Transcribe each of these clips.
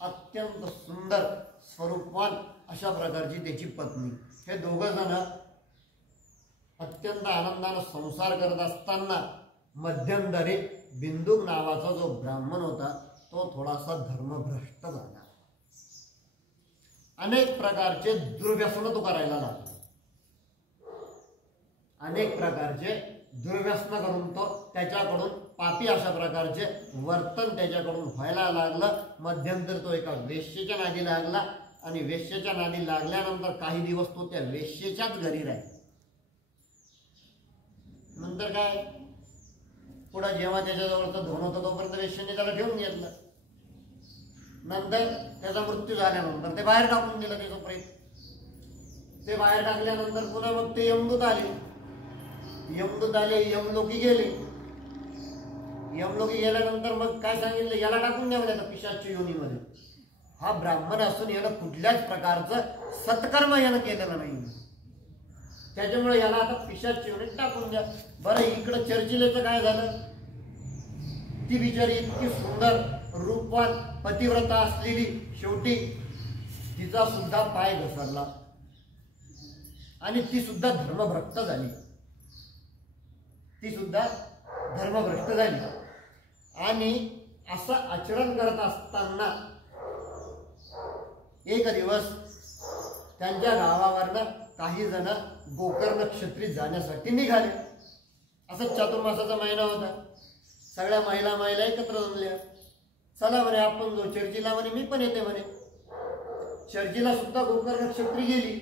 अत्यंत सुंदर स्वरूपवान अशा प्रकारची त्याची पत्नी. हे दोघं जण अत्यंत आनंदाने संसार करत असताना मध्यंतरी बिंदुक नावाचा जो ब्राह्मण होता तो थोडासा धर्मभ्रष्ट झाला. अनेक प्रकारचे दुर्व्यसन तो करायला लागला. अनेक प्रकारचे दुर्व्यसन करून तो त्याच्याकडून पापी अशा प्रकारचे वर्तन त्याच्याकडून व्हायला लागलं. मध्यंतर तो एका वेश्येच्या नादी लागला आणि वेश्येच्या नादी लागल्यानंतर काही दिवस तो त्या वेश्येच्याच घरी राहिला. नंतर काय पुढे जेव्हा त्याच्याजवळचं धन होतं तोपर्यंत वेश्येने त्याला ठेवून घेतलं. नंतर त्याचा मृत्यू झाल्यानंतर ते बाहेर टाकून दिलं त्याचं प्रेत. ते बाहेर टाकल्यानंतर पुन्हा मग ते यमदूत आले. यमलोकी गेले. यमलोकी गेल्यानंतर मग काय सांगितलं, याला टाकून द्यावं लागतं पिशाच्य योनीमध्ये. हा ब्राह्मण असून यानं कुठल्याच प्रकारचं सत्कर्म यानं केलेलं नाही, त्याच्यामुळे याला आता पिशाच्य योनीत टाकून द्या. बरं इकडं चर्चिलेचं काय झालं, ती बिचारी इतकी सुंदर रूपवान पतिव्रता असलेली शेवटी तिचा सुद्धा पाय घसरला आणि ती सुद्धा धर्मभ्रष्ट झाली. आणि असं आचरण करत असताना एक दिवस त्यांच्या गावावरनं काही जण गोकर्ण क्षेत्री जाण्यासाठी निघाले. असं चातुर्मासाचा महिना होता. सगळ्या महिला एकत्र जमल्या. चला म्हणे आपण जो चर्चीला, म्हणे मी पण येते म्हणे. चर्चीला सुद्धा गोकर्ण क्षेत्री गेली.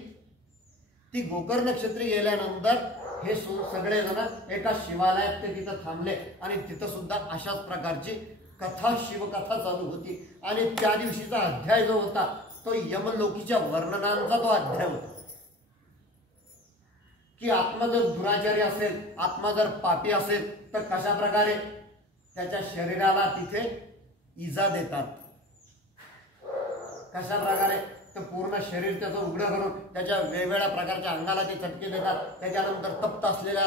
ती गोकर्ण क्षेत्री गेल्यानंतर हे सगळे जण एका शिवालयात ते तिथं थांबले आणि तिथं सुद्धा अशाच प्रकारची कथा, शिवकथा चालू होती. आणि त्या दिवशीचा अध्याय जो होता तो यमलोकीच्या वर्णनांचा तो अध्याय होता की आत्मा जर दुराचारी असेल, आत्मा जर पापी असेल तर कशा प्रकारे त्याच्या शरीराला तिथे इजा देतात, कशा प्रकारे ते पूर्ण शरीर त्याचं उघडं करून त्याच्या वेगवेगळ्या प्रकारच्या अंगाला ते चटके देतात. त्याच्यानंतर तप्त असलेल्या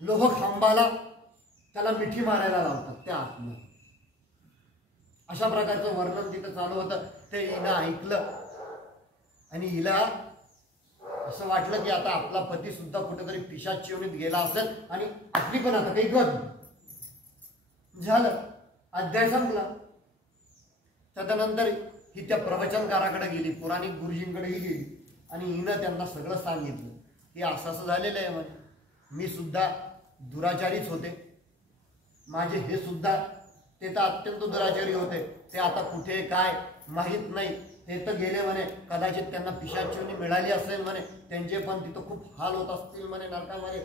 लोहखांबाला त्याला मिठी मारायला लावतात त्या आत्मा. अशा प्रकारचं वर्णन तिथं चालू होतं. ते हिनं ऐकलं आणि हिला असं वाटलं की आता आपला पती सुद्धा कुठेतरी पिशाच योनीत गेला असेल आणि आपली पण आता काही गत झालं. अध्याय संपला. त्यानंतर ही त्या प्रवचनकाराकडे गेली, पुराणिक गुरुजींकडे गेली आणि हिनं त्यांना सगळं सांगितलं की असं असं झालेलं आहे म्हणे. मी सुद्धा दुराचारीच होते. माझे हे सुद्धा ते तर अत्यंत दुराचारी होते. ते आता कुठे काय माहीत नाही. ते तर गेले म्हणे. कदाचित त्यांना पिशाच योनी मिळाली असेल म्हणे. त्यांचे पण तिथं खूप हाल होत असतील म्हणे नरकामध्ये.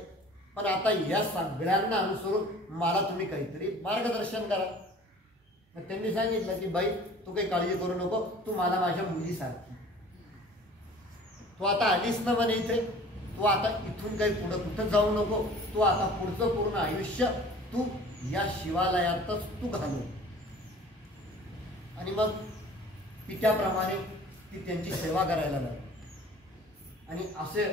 पण आता या सगळ्यांना अनुसरून मला तुम्ही काहीतरी मार्गदर्शन करा. त्यांनी सांगितलं की बाई तू काही काळजी करू नको, तू मला माझ्या मुलीसारखी, तू आता आलीस ना म्हणे इथे, तू आता इथून काही पुढं कुठं जाऊ नको. तू आता पुढचं पूर्ण आयुष्य तू या शिवालयातच तू घालव. आणि मग पित्याप्रमाणे ती त्यांची सेवा करायला लागली. आणि असे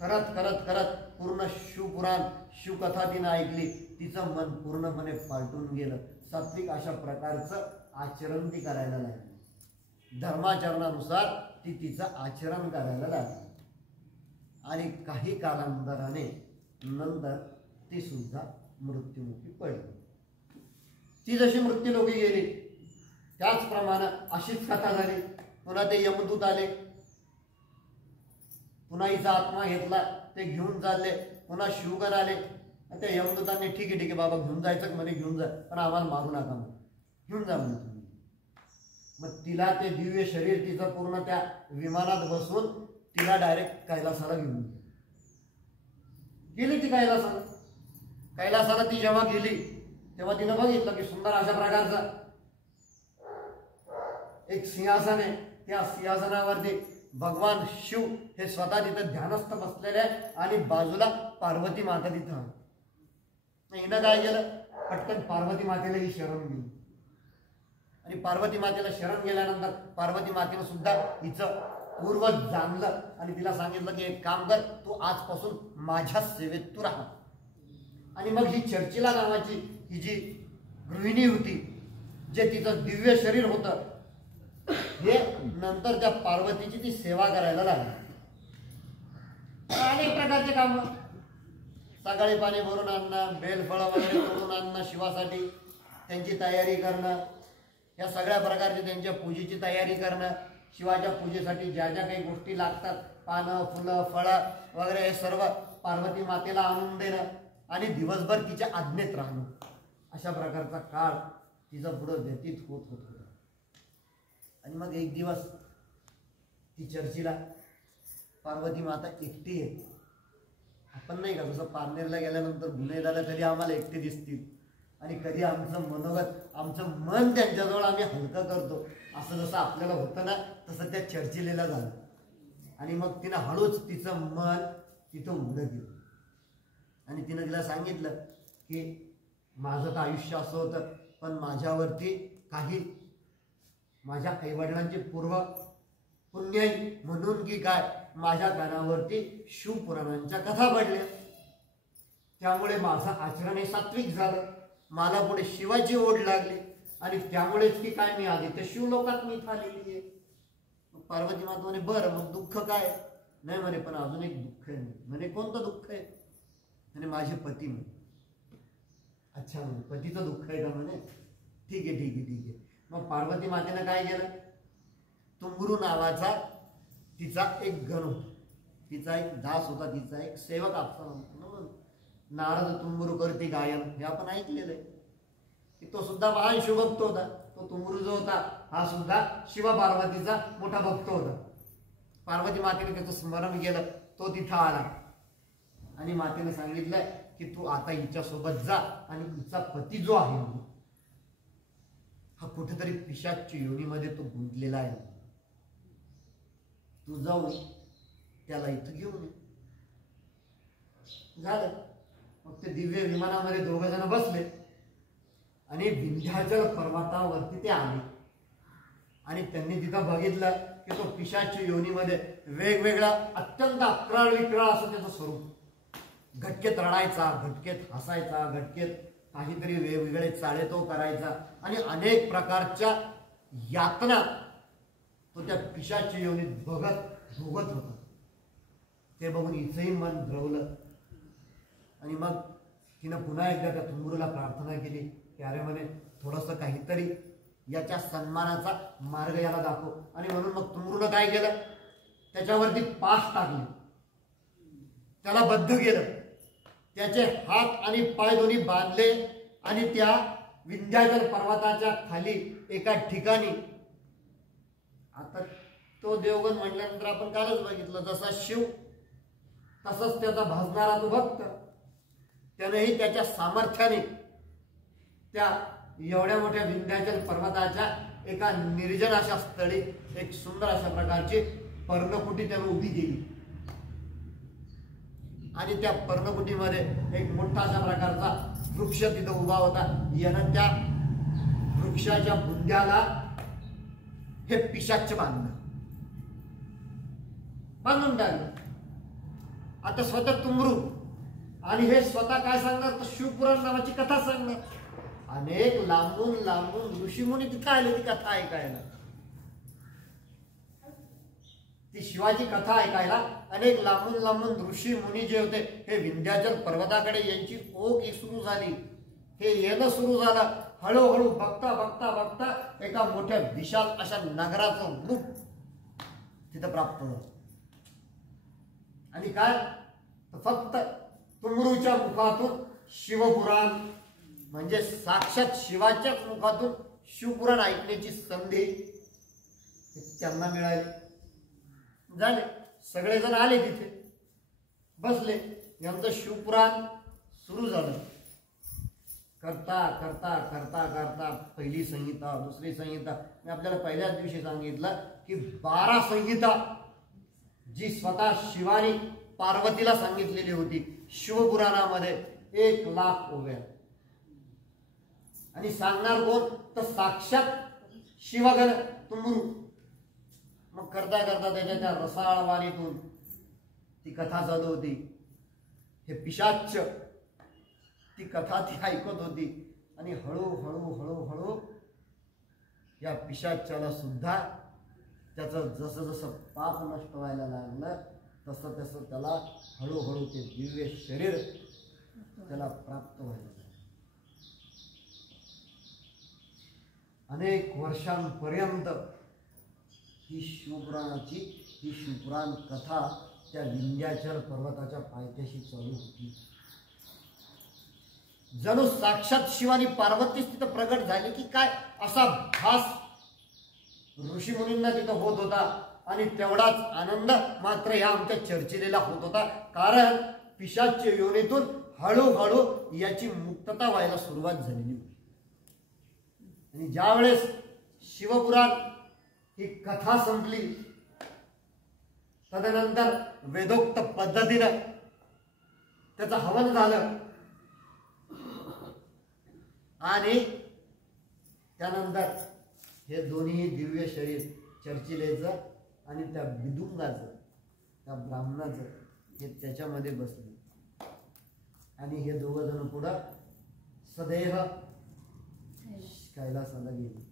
करत करत करत पूर्ण शिवपुराण शिवकथा तिनं ऐकली. तिचं मन पूर्णपणे पालटून गेलं. सात्विक अशा प्रकारचं आचरण ती करायला लागली. धर्माचरणानुसार ती तिचं आचरण करायला लागली. आणि काही कालांतराने नंतर ती सुद्धा मृत्युमुखी पडली. ती जशी मृत्यूलोकी गेली त्याचप्रमाणे अशीच कथा झाली. पुन्हा ते यमदूत आले, पुन्हा हिचा आत्मा घेतला, ते घेऊन चालले. पुन्हा शिवगण आले. त्या यमदूतांनी ठीक आहे बाबा घेऊन जायचं म्हणे, घेऊन जा, पण आम्हाला मारू नका म्हणे, घेऊन जा म्हणे तुम्ही. मग तिला ते दिव्य शरीर तिचं पूर्ण त्या विमानात बसून तिला डायरेक्ट कैलासाला घेऊन गेली. ती कैलासाला ती जेव्हा गेली तेव्हा तिनं बघितलं की सुंदर अशा प्रकारचं एक सिंहासन आहे. त्या सिंहासनावरती भगवान शिव हे स्वतः तिथं ध्यानस्थ बसलेले आहे आणि बाजूला पार्वती माता तिथं आहे. हिनं काय केलं, पटकन पार्वती मातेला ही शरण गेली. आणि पार्वती मातेला शरण गेल्यानंतर पार्वती मातेनं सुद्धा हिचं पूर्वज जाणलं आणि तिला सांगितलं की एक काम कर, तू आजपासून माझ्या सेवेत तू राहा. आणि मग ही चर्चिला नावाची ही जी गृहिणी होती जे तिचं दिव्य शरीर होतं हे नंतर त्या पार्वतीची ती सेवा करायला लागली. अनेक प्रकारचे काम, सकाळी पाणी भरून आणणं, बेलफळं वगैरे तोडून आणणं शिवासाठी, त्यांची तयारी करणं, या सगळ्या प्रकारची त्यांच्या पूजेची तयारी करणं, शिवाच्या पूजेसाठी ज्या ज्या काही गोष्टी लागतात, पानं, फुलं, फळं वगैरे हे सर्व पार्वती मातेला आणून देणं आणि दिवसभर तिच्या आज्ञेत राहणं, अशा प्रकारचा काळ तिचा पुढं व्यतीत होत होता. आणि मग एक दिवस ती चर्चीला पार्वती माता एकटी आहे. आपण नाही का जसं पारनेरला गेल्यानंतर गुन्हे झाला कधी आम्हाला एकटे दिसतील आणि कधी आमचं मनोगत, आमचं मन त्यांच्याजवळ आम्ही हलकं करतो, असं जसं आपल्याला होतं ना तसं त्या चर्चिलेला झालं. आणि मग तिनं हळूच तिचं मन तिथं उघडं केलं आणि तिनं तिला सांगितलं की माझं तर आयुष्य असं होतं, पण माझ्यावरती काही माझ्या आईवडिलांचे पूर्व पुण्य म्हणून की काय माझ्या कानावरती शिवपुराणांच्या कथा पडल्या, त्यामुळे माझं आचरण हे सात्विक झालं, मला पुढे शिवाची ओढ लागली आणि त्यामुळेच की काय मी आदित्य शिवलोकात मी आलेली आहे. पार्वती माता म्हणे बरं मग दुःख काय? नाही म्हणे पण अजून एक दुःख आहे. म्हणे कोणतं दुःख आहे? म्हणे माझे पती. म्हणे अच्छा म्हणे पतीचं दुःख आहे का? म्हणे ठीक आहे ठीक आहे ठीक आहे. मग पार्वती मातेनं काय केलं, तुंबरू नावाचा तिचा एक गण होता, तिचा एक दास होता, तिचा एक सेवक आपला नारद तुंबरू करती गायन, हे आपण ऐकलेलं आहे की तो सुद्धा महान शिवभक्त होता. तो तुंबरू जो होता हा सुद्धा शिव पार्वतीचा मोठा भक्त होता. पार्वती मातेने त्याचं स्मरण केलं, तो तिथं आला आणि मातेने सांगितलं की तू आता हिच्यासोबत जा आणि हिचा पती जो आहे हा कुठेतरी पिशाच्च्या योनीमध्ये तो गुंतलेला आहे, तू जाऊन त्याला इथं घेऊन ये. झालं. मग ते दिव्य विमानामध्ये दोघ जण बसले आणि विंध्याचल पर्वतावरती ते आले आणि त्यांनी तिथं बघितलं की तो पिशाच्च्या योनीमध्ये वेगवेगळा अत्यंत अक्राळ विक्राळ असं त्याचं स्वरूप, घटकेत रडायचा, घटकेत हसायचा, घटकेत काहीतरी वेगवेगळे चाळे तो करायचा आणि अनेक प्रकारच्या यातना तो त्या पिशाच्च्या योनीत भोगत होता. ते बघून हिचंही मन द्रवलं आणि मग तिनं पुन्हा एकदा त्या तुंबरूला प्रार्थना केली की अरे म्हणे थोडंसं काहीतरी याच्या सन्मानाचा मार्ग याला दाखव. आणि म्हणून मग तुंबरूनं काय केलं, त्याच्यावरती पास टाकले, त्याला बद्ध केलं, त्याचे हात आणि पाय दोन्ही बांधले आणि त्या विंध्याचल पर्वताच्या खाली एका ठिकाणी, आता तो देवगण म्हटल्यानंतर आपण कालच बघितलं जसा शिव तसंच त्याचा भासणारा तो भक्त, त्यानेही त्याच्या सामर्थ्याने त्या एवढ्या मोठ्या विंध्याचल पर्वताच्या एका निर्जन अशा स्थळी एक सुंदर अशा प्रकारची पर्णकुटी त्याने उभी केली आणि त्या पर्णकुटीमध्ये एक मोठा अशा प्रकारचा वृक्ष तिथं उभा होता. यानं त्या वृक्षाच्या बुंद्याला हे पिशाच्च बांधून टाकलं. आता स्वतः तुंबरू आणि हे स्वतः काय सांगणार तर शिवपुराण नावाची कथा सांगणार. अनेक लांबून लांबून ऋषीमुनी तिथं आले ती कथा ऐकायला, ती शिवाची कथा ऐकायला अनेक लांबून लांबून ऋषी मुनी जे होते हे विंध्याचल पर्वताकडे यांची ओघ सुरू झाली, हे येणं सुरू झालं. हळूहळू बघता बघता बघता एका मोठ्या विशाल अशा नगराचं रूप तिथं प्राप्त झालं. आणि काय फक्त तुंबरूच्या मुखातून शिवपुराण म्हणजे साक्षात शिवाच्याच मुखातून शिवपुराण ऐकण्याची संधी त्यांना मिळाली. झाले, सगळेजण आले, तिथे बसले, यांचं शिवपुराण सुरू झालं. करता करता करता करता पहिली संहिता, दुसरी संहिता, मी आपल्याला पहिल्याच दिवशी सांगितलं की 12 संहिता जी स्वतः शिवानी पार्वतीला सांगितलेली होती शिवपुराणामध्ये 1,00,000 ओव्या. आणि सांगणार कोण तर साक्षात शिवगण तुंबरू. मग करता करता त्याच्या त्या रसाळ वाणीतून ती कथा चालू होती. हे पिशाच्च ती कथा ती ऐकत होती आणि हळूहळू हळूहळू या पिशाच्याला सुद्धा त्याचं जसं जसं पाप नष्ट व्हायला लागलं तसं तसं त्याला हळूहळू ते दिव्य शरीर त्याला प्राप्त व्हायला लागलं. अनेक वर्षांपर्यंत ही शिवपुराण कथा त्या विंध्याचल पर्वताच्या पायथ्याशी चालू होती. जणू साक्षात शिवानी पार्वतीच तिथं प्रगट झाली की काय असा भास ऋषीमुनींना तिथं होत होता. आणि तेवढाच आनंद मात्र या आमच्या चर्चिलेला होत होता, कारण पिशाच्य योनीतून हळूहळू याची मुक्तता व्हायला सुरुवात झालेली होती. आणि ज्यावेळेस शिवपुराण ही कथा संपली, तदनंतर वेदोक्त पद्धतीनं त्याचं हवन झालं आणि त्यानंतर हे दोन्ही दिव्य शरीर चर्चिलेचं आणि त्या विदुंगाचं, त्या ब्राह्मणाचं हे त्याच्यामध्ये बसले आणि हे दोघं जण पुढं सदैव कैलासाला गेले.